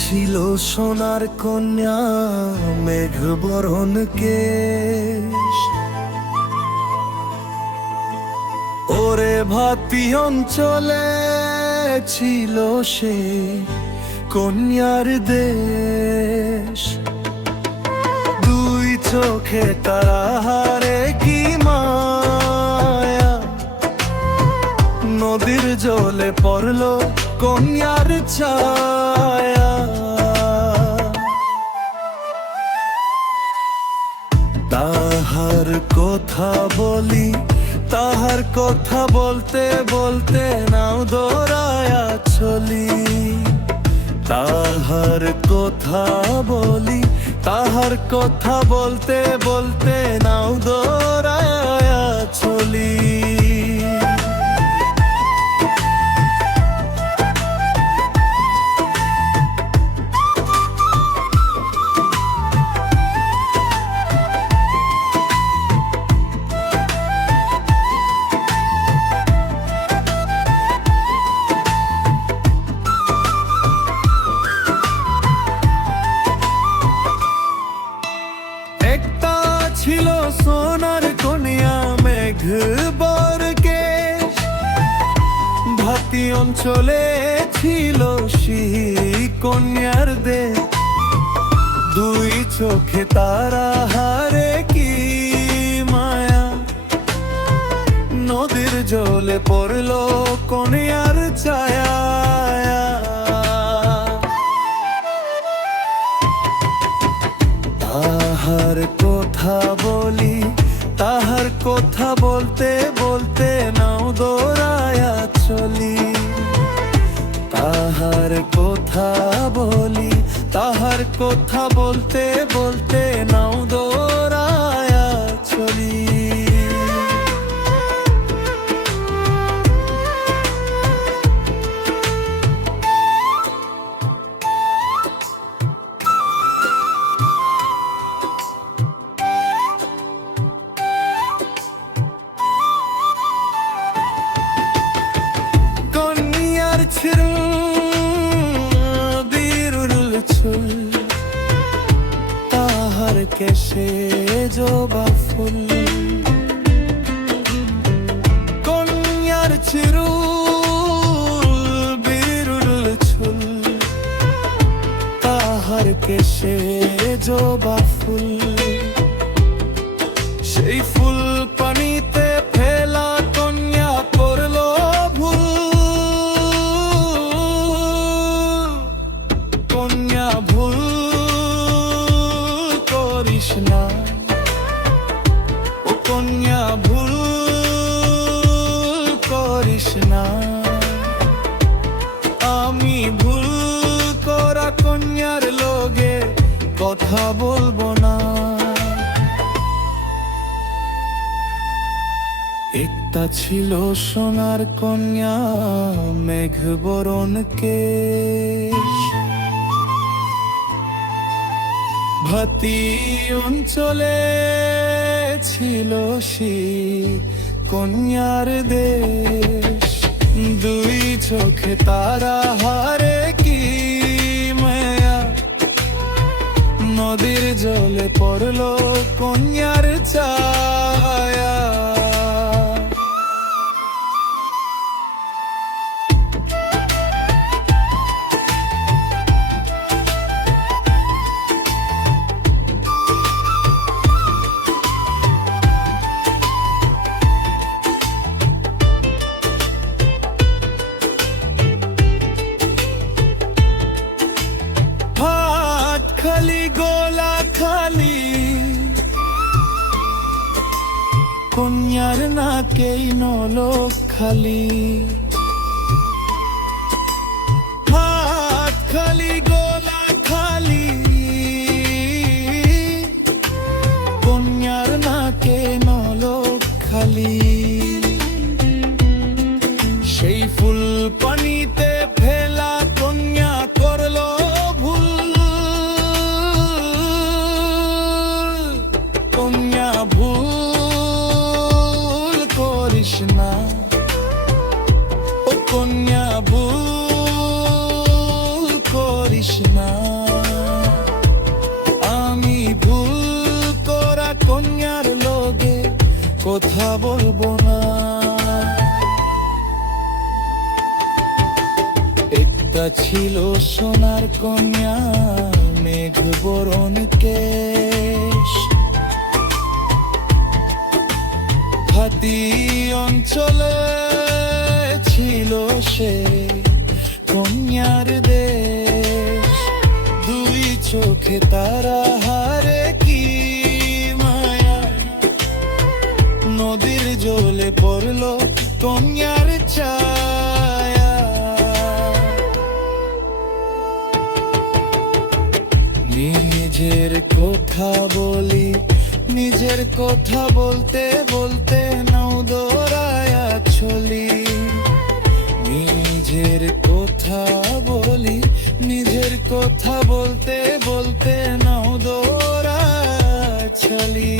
ছিল সোনার কন্যা মেঘ বরণ কেশ। ওরে ভাতি অঞ্চলে ছিল সে কন্যার দেশ। দুই চোখে তারা হারে কি মায়া, নদীর জলে পড়লো কন্যার ছায়া। তাহার কথা বলি, তাহার কথা বলতে বলতে নাও দৌড়ায়া চলি। তাহার কথা বলি, তাহার কথা বলতে বলতে নাও দৌড়ায়া চলি। একটা ছিল সোনার কন্যা মেঘ বরকেশ। ভাতি অঞ্চলে ছিল সেই কন্যার দেশ। দুই চোখে তারা হারে কি মায়া, নদীর জলে পড়লো কন্যার ছায়া। তাহার কথা বলি, তাহার কথা বলতে বলতে নাও দৌড়ায়া চলি। তাহার কথা বলি, তাহার কথা বলতে বলতে নাও দৌড়ায়া চলি। তাহার কেশে জবা ফুল, কন্যার চিরুল বিরুল চুল। তাহার কেশে জবা ফুল, সেই ফুল পানিতে ফেলা কন্যা করলো ভুল। কন্যা ভুল করিস না, ও কন্যা ভুল করিস না। আমি ভুল করা কন্যার লগে কথা বলবো না। একটা ছিল সোনার কন্যা মেঘ বরণ কেশ। ভাতি অঞ্চলে ছিল সেই কন্যার দেশ। দুই চোখে তারা হারে কি মায়া, নদীর জলে পড়লো কন্যার ছায়া। খালি গোলা খালি, কন্যার নাকেই নলক খালি। হাত খালি গোলা খালি, কন্যার নাকে নলক খালি। সেই ফুল পানিতে ফেলা কন্যা করলো ভুল। কন্যা ভুল করিস না, ও কন্যা ভুল করিস না। কথা বলবো না। একটা ছিল সোনার কন্যা, মেঘ বরণ কেশ, হাতি অঞ্চলে ছিল সে কন্যার দেশ। দুই চোখে তারা হারে কি মায়া, নদীর জলে পড়লো কন্যার ছায়া। নিজের কথা বলি, নিজের কথা বলতে বলতে নাও দৌড়ায়া চলি। নিজের কথা বলি, নিজের কথা বলতে বলতে নাও দৌড়ায়া চলি।